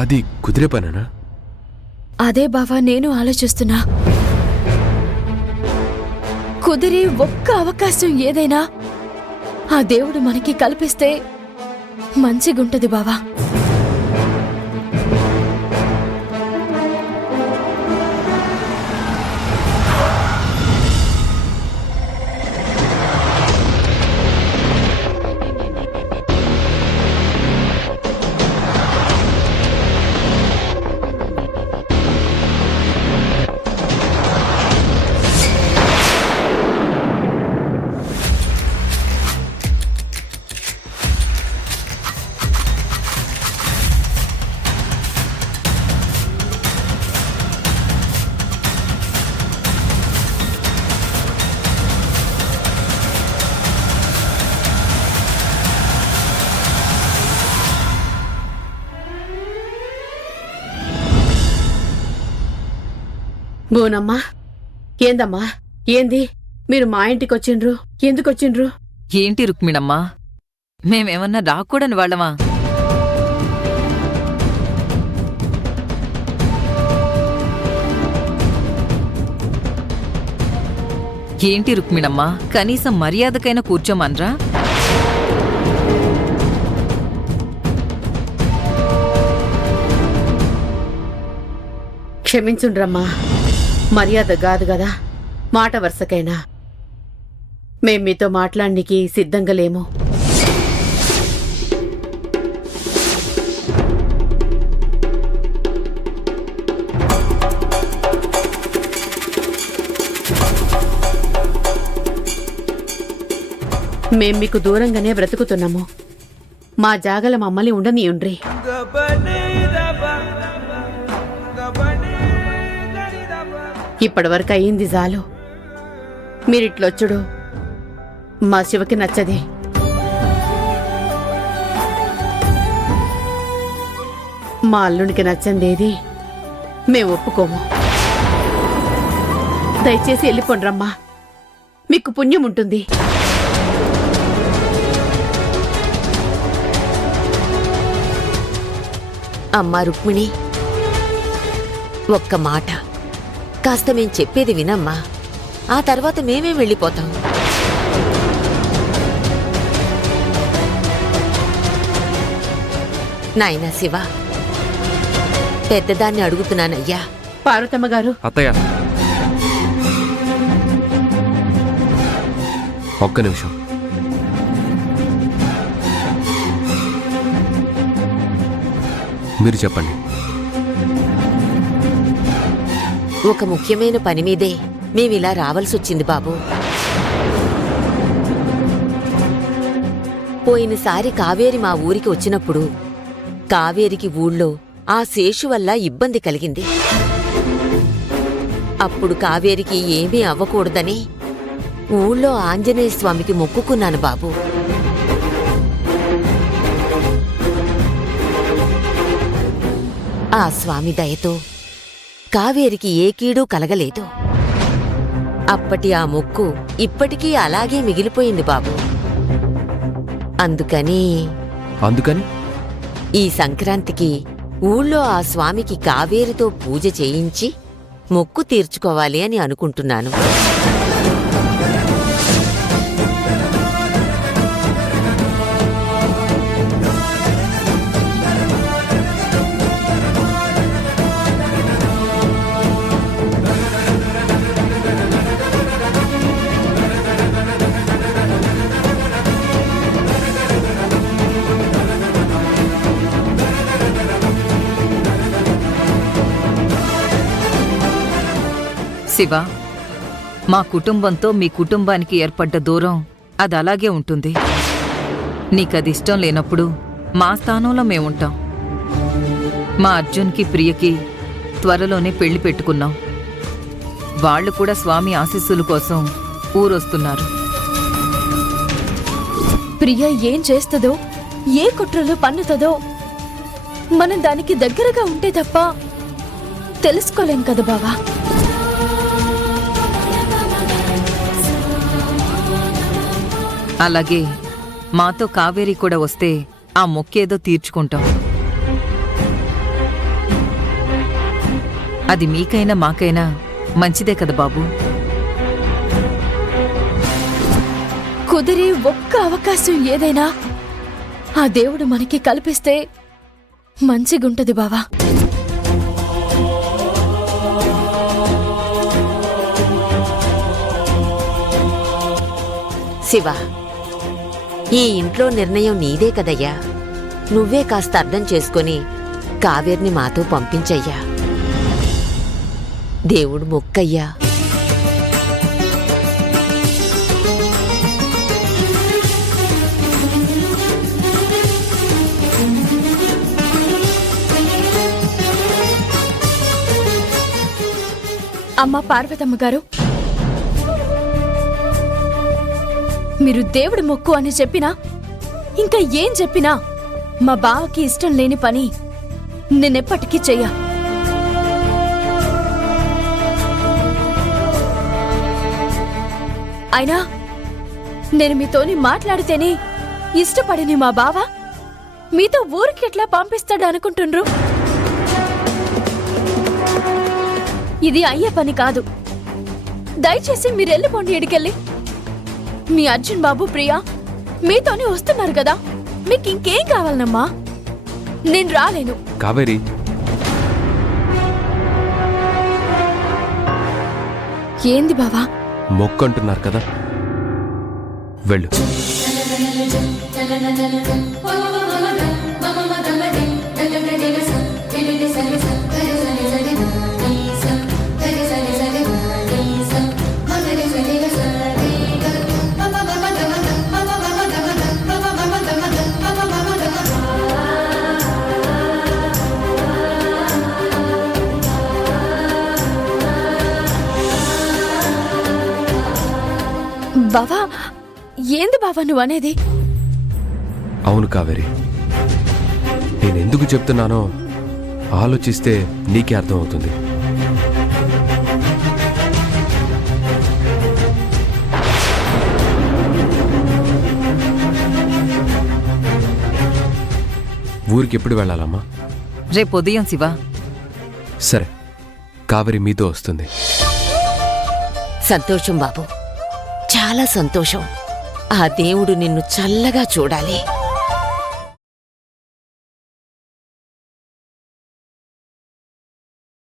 అది కుదిరే పనేనా? అదే బావా నేను ఆలోచిస్తున్నా. కుదిరి ఒక్క అవకాశం ఏదైనా ఆ దేవుడు మనకి కల్పిస్తే మంచిగుంటది బావా. బోనమ్మా, ఏందమ్మా, ఏంది మీరు మా ఇంటికొచ్చిండ్రు? ఎందుకొచ్చిండ్రు? ఏంటి రుక్మిణమ్మా, మేమేమన్నా రాకూడని వాళ్ళమా? ఏంటి రుక్మిణమ్మా, కనీసం మర్యాదకైనా కూర్చోమన్రా? క్షమించుండ్రమ్మా, మర్యాద కాదు గదా, మాట వరుసకైనా మేం మీతో మాట్లాడనికి సిద్ధంగా లేము. మేం మీకు దూరంగానే బ్రతుకుతున్నాము. మా జాగల మమ్మల్ని ఉండనీయుండ్రి. ఇప్పటివరకు అయ్యింది చాలు. మీరిట్లొచ్చుడు మా శివకి నచ్చది. మా అల్లునికి నచ్చందేది మేము ఒప్పుకోము. దయచేసి వెళ్ళిపోండ్రమ్మా, మీకు పుణ్యం ఉంటుంది. అమ్మా రుక్మిణి, ఒక్క మాట, కాస్త మేం చెప్పేది వినమ్మా. ఆ తర్వాత మేమే వెళ్ళిపోతాం. నాయనా శివ, పెద్దదాన్ని అడుగుతున్నానయ్యా. పార్వతమ్మ గారు. అత్తయ్య, ఒక్క నిమిషం. మీరు చెప్పండి. ఒక ముఖ్యమైన పని మీదే మేమిలా రావాల్సొచ్చింది బాబు. పోయినసారి కావేరి మా ఊరికి వచ్చినప్పుడు కావేరికి ఊళ్ళో ఆ శేషు వల్ల ఇబ్బంది కలిగింది. అప్పుడు కావేరికి ఏమీ అవ్వకూడదని ఊళ్ళో ఆంజనేయ స్వామికి మొక్కుకున్నాను బాబు. ఆ స్వామి దయతో కావేరికి ఏ కీడూ కలగలేదు. అప్పటి ఆ మొక్కు ఇప్పటికీ అలాగే మిగిలిపోయింది బాబు. అందుకని ఈ సంక్రాంతికి ఊళ్ళో ఆ స్వామికి కావేరితో పూజ చేయించి మొక్కు తీర్చుకోవాలి అని అనుకుంటున్నాను. శివ, మా కుటుంబంతో మీ కుటుంబానికి ఏర్పడ్డ దూరం అది అలాగే ఉంటుంది. నీకదిష్టం లేనప్పుడు మా స్థానంలో మేముంటాం. మా అర్జున్కి ప్రియకి త్వరలోనే పెళ్లి పెట్టుకున్నాం. వాళ్లు కూడా స్వామి ఆశీస్సుల కోసం ఊరొస్తున్నారు. ప్రియ ఏం చేస్తుందో, ఏ కుట్రలో పన్నుతుందో మనం దానికి దగ్గరగా ఉంటే తప్ప తెలుసుకోలేం కదా బావా. అలాగే మాతో కావేరి కూడా వస్తే ఆ మొక్కేదో తీర్చుకుంటాం. అది మీకైనా మాకైనా మంచిదే కదా బాబు. కుదిరి ఒక్క అవకాశం ఏదైనా ఆ దేవుడు మనకి కల్పిస్తే మంచిగుంటది బావా. శివ, ఈ ఇంట్లో నిర్ణయం నీదే కదయ్యా. నువ్వే కాస్త అర్థం చేసుకొని కావేర్ని మాతో పంపించయ్యా. దేవుడు మొక్కయ్యా. అమ్మా పార్వతమ్మ గారు, మీరు దేవుడి మొక్కు అని చెప్పినా ఇంకా ఏం చెప్పినా మా బావకి ఇష్టం లేని పని నేనెప్పటికీ చెయ్యా. అయినా నేను మీతోని మాట్లాడితేనే ఇష్టపడిని మా బావ మీతో ఊరికి ఎట్లా పంపిస్తాడు అనుకుంటుండ్రు? ఇది అయ్యే పని కాదు. దయచేసి మీరెళ్ళిపోండి ఎడికెళ్ళి. మీ అర్జున్ బాబు ప్రియా మీతోనే వస్తున్నారు కదా, మీకు ఇంకేం కావాలనమ్మా? నేను రాలేను. కావేరి, ఏంది బావా? మొక్కు అంటున్నారు కదా, వెళ్ళు. బావా, ఏంది బావా నువ్వు అనేది? అవును కావేరి, నేనెందుకు చెప్తున్నానో ఆలోచిస్తే నీకే అర్థమవుతుంది. ఊరికి ఎప్పుడు వెళ్ళాలమ్మా? రేపు ఉదయం శివ. సరే, కావేరి మీతో వస్తుంది. సంతోషం బాబు, చాలా సంతోషం. ఆ దేవుడు నిన్ను చల్లగా చూడాలి.